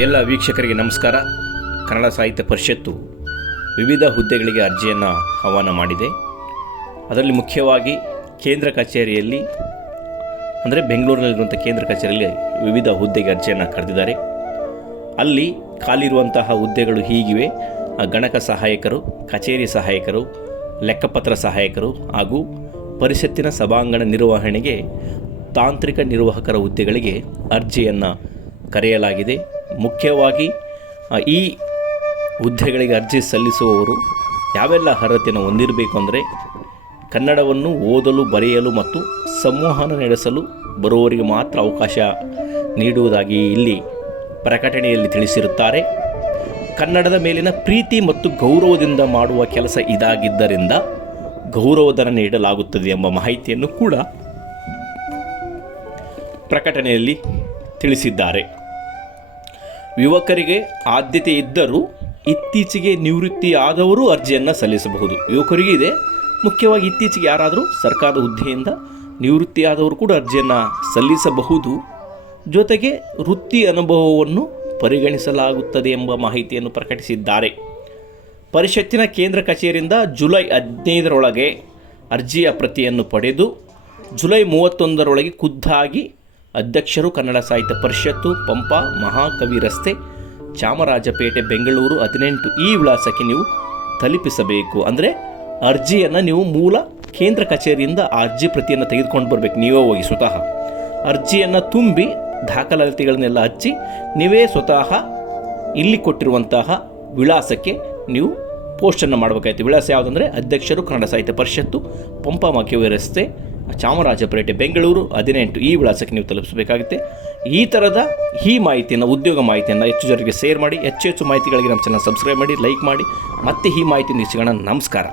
ಎಲ್ಲ ವೀಕ್ಷಕರಿಗೆ ನಮಸ್ಕಾರ. ಕನ್ನಡ ಸಾಹಿತ್ಯ ಪರಿಷತ್ತು ವಿವಿಧ ಹುದ್ದೆಗಳಿಗೆ ಅರ್ಜಿಯನ್ನು ಆಹ್ವಾನ ಮಾಡಿದೆ. ಅದರಲ್ಲಿ ಮುಖ್ಯವಾಗಿ ಕೇಂದ್ರ ಕಚೇರಿಯಲ್ಲಿ, ಅಂದರೆ ಬೆಂಗಳೂರಿನಲ್ಲಿರುವಂಥ ಕೇಂದ್ರ ಕಚೇರಿಯಲ್ಲಿ ವಿವಿಧ ಹುದ್ದೆಗೆ ಅರ್ಜಿಯನ್ನು ಕರೆದಿದ್ದಾರೆ. ಅಲ್ಲಿ ಖಾಲಿರುವಂತಹ ಹುದ್ದೆಗಳು ಹೀಗಿವೆ. ಗಣಕ ಸಹಾಯಕರು, ಕಚೇರಿ ಸಹಾಯಕರು, ಲೆಕ್ಕಪತ್ರ ಸಹಾಯಕರು ಹಾಗೂ ಪರಿಷತ್ತಿನ ಸಭಾಂಗಣ ನಿರ್ವಹಣೆಗೆ ತಾಂತ್ರಿಕ ನಿರ್ವಾಹಕರ ಹುದ್ದೆಗಳಿಗೆ ಅರ್ಜಿಯನ್ನು ಕರೆಯಲಾಗಿದೆ. ಮುಖ್ಯವಾಗಿ ಈ ಹುದ್ದೆಗಳಿಗೆ ಅರ್ಜಿ ಸಲ್ಲಿಸುವವರು ಯಾವೆಲ್ಲ ಅರ್ಹತೆಯನ್ನು ಹೊಂದಿರಬೇಕು ಅಂದರೆ ಕನ್ನಡವನ್ನು ಓದಲು, ಬರೆಯಲು ಮತ್ತು ಸಂವಹನ ನಡೆಸಲು ಬರುವವರಿಗೆ ಮಾತ್ರ ಅವಕಾಶ ನೀಡುವುದಾಗಿ ಇಲ್ಲಿ ಪ್ರಕಟಣೆಯಲ್ಲಿ ತಿಳಿಸಿರುತ್ತಾರೆ. ಕನ್ನಡದ ಮೇಲಿನ ಪ್ರೀತಿ ಮತ್ತು ಗೌರವದಿಂದ ಮಾಡುವ ಕೆಲಸ ಇದಾಗಿದ್ದರಿಂದ ಗೌರವಧನ ನೀಡಲಾಗುತ್ತದೆ ಎಂಬ ಮಾಹಿತಿಯನ್ನು ಕೂಡ ಪ್ರಕಟಣೆಯಲ್ಲಿ ತಿಳಿಸಿದ್ದಾರೆ. ಯುವಕರಿಗೆ ಆದ್ಯತೆ ಇದ್ದರೂ ಇತ್ತೀಚೆಗೆ ನಿವೃತ್ತಿಯಾದವರು ಅರ್ಜಿಯನ್ನು ಸಲ್ಲಿಸಬಹುದು. ಯುವಕರಿಗೆ ಇದೆ. ಮುಖ್ಯವಾಗಿ ಇತ್ತೀಚೆಗೆ ಯಾರಾದರೂ ಸರ್ಕಾರದ ಹುದ್ದೆಯಿಂದ ನಿವೃತ್ತಿಯಾದವರು ಕೂಡ ಅರ್ಜಿಯನ್ನು ಸಲ್ಲಿಸಬಹುದು. ಜೊತೆಗೆ ವೃತ್ತಿ ಅನುಭವವನ್ನು ಪರಿಗಣಿಸಲಾಗುತ್ತದೆ ಎಂಬ ಮಾಹಿತಿಯನ್ನು ಪ್ರಕಟಿಸಿದ್ದಾರೆ. ಪರಿಷತ್ತಿನ ಕೇಂದ್ರ ಕಚೇರಿಯಿಂದ ಜುಲೈ ಹದಿನೈದರೊಳಗೆ ಅರ್ಜಿಯ ಪ್ರತಿಯನ್ನು ಪಡೆದು ಜುಲೈ ಮೂವತ್ತೊಂದರೊಳಗೆ ಖುದ್ದಾಗಿ ಅಧ್ಯಕ್ಷರು ಕನ್ನಡ ಸಾಹಿತ್ಯ ಪರಿಷತ್ತು, ಪಂಪ, ಮಹಾಕವಿ ರಸ್ತೆ, ಚಾಮರಾಜಪೇಟೆ, ಬೆಂಗಳೂರು ಹದಿನೆಂಟು ಈ ವಿಳಾಸಕ್ಕೆ ನೀವು ತಲುಪಿಸಬೇಕು. ಅಂದರೆ ಅರ್ಜಿಯನ್ನು ನೀವು ಮೂಲ ಕೇಂದ್ರ ಕಚೇರಿಯಿಂದ ಆ ಅರ್ಜಿ ಪ್ರತಿಯನ್ನು ತೆಗೆದುಕೊಂಡು ಬರಬೇಕು. ನೀವೇ ಹೋಗಿ ಸ್ವತಃ. ಅರ್ಜಿಯನ್ನು ತುಂಬಿ ದಾಖಲಾತಿಗಳನ್ನೆಲ್ಲ ಹಚ್ಚಿ ನೀವೇ ಸ್ವತಃ ಇಲ್ಲಿ ಕೊಟ್ಟಿರುವಂತಹ ವಿಳಾಸಕ್ಕೆ ನೀವು ಪೋಸ್ಟನ್ನು ಮಾಡಬೇಕಾಯ್ತು. ವಿಳಾಸ ಯಾವುದಂದರೆ ಅಧ್ಯಕ್ಷರು ಕನ್ನಡ ಸಾಹಿತ್ಯ ಪರಿಷತ್ತು, ಪಂಪ ಮಾಕೆ ರಸ್ತೆ ಚಾಮರಾಜಪೇಟೆ, ಬೆಂಗಳೂರು ಹದಿನೆಂಟು. ಈ ವಿಳಾಸಕ್ಕೆ ನೀವು ತಲುಪಿಸಬೇಕಾಗುತ್ತೆ. ಈ ಥರದ ಈ ಮಾಹಿತಿಯನ್ನು, ಉದ್ಯೋಗ ಮಾಹಿತಿಯನ್ನು ಹೆಚ್ಚು ಜನರಿಗೆ ಶೇರ್ ಮಾಡಿ, ಹೆಚ್ಚು ಹೆಚ್ಚು ಮಾಹಿತಿಗಳಿಗೆ ನಮ್ಮ ಚಾನಲ್ ಸಬ್ಸ್ಕ್ರೈಬ್ ಮಾಡಿ ಲೈಕ್ ಮಾಡಿ. ಮತ್ತೆ ಈ ಮಾಹಿತಿ ಸಿಗೋಣ ನಮಸ್ಕಾರ.